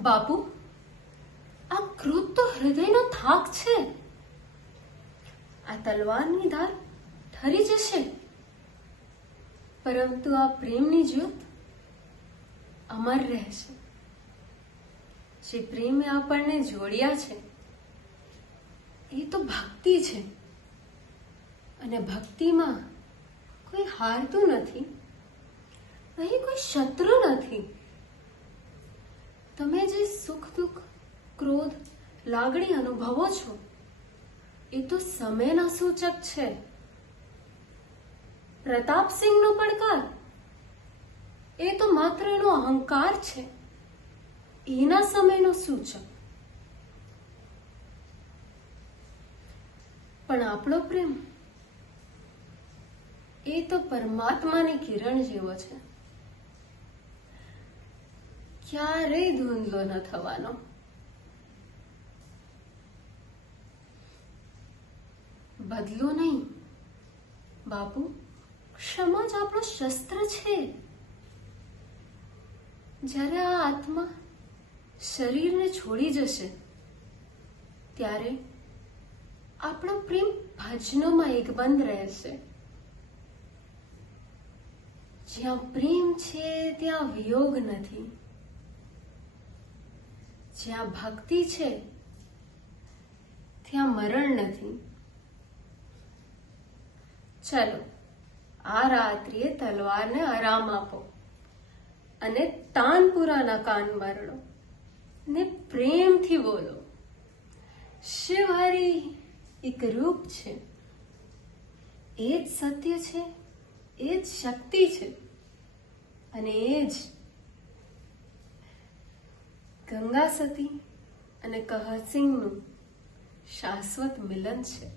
બાપુ, આ ક્રોધ તો હૃદયનો થાક છે. આ તલવારની ધાર ઠરી જશે, પરંતુ આ પ્રેમની જ્યોત અમર રહેશે. જે પ્રેમે આપણને જોડ્યા છે એ તો ભક્તિ છે, અને ભક્તિમાં કોઈ હારતું નથી, અહીં કોઈ શત્રુ નથી. તમે જે સુખ દુઃખ, ક્રોધ, લાગણી અનુભવો છો એ તો સમયના સૂચક છે. પ્રતાપસિંહનો પડકાર એ તો માત્ર એનો અહંકાર છે, એના સમયનો સૂચક. પણ આપણો પ્રેમ એ તો પરમાત્માની કિરણ જેવો છે, ક્યારેય ધૂંધલો ન થવાનો. બદલો નહીં બાપુ, ક્ષમા જ આપણો શસ્ત્ર છે. જ્યારે આ આત્મા શરીરને છોડી જશે ત્યારે આપણો પ્રેમ ભજનોમાં એકબંધ રહેશે. જ્યાં પ્રેમ છે ત્યાં વિયોગ નથી, જ્યાં ભક્તિ છે ત્યાં મરણ નથી. ચલો, આ રાત્રિએ તલવારને આરામ આપો અને તાનપુરાના કાન મરડો ને પ્રેમથી બોલો, શિવ હરિ એક રૂપ છે, એ જ સત્ય છે, એ જ શક્તિ છે, અને એ જ ગંગા સતી અને કહરસિંહનું શાશ્વત મિલન છે.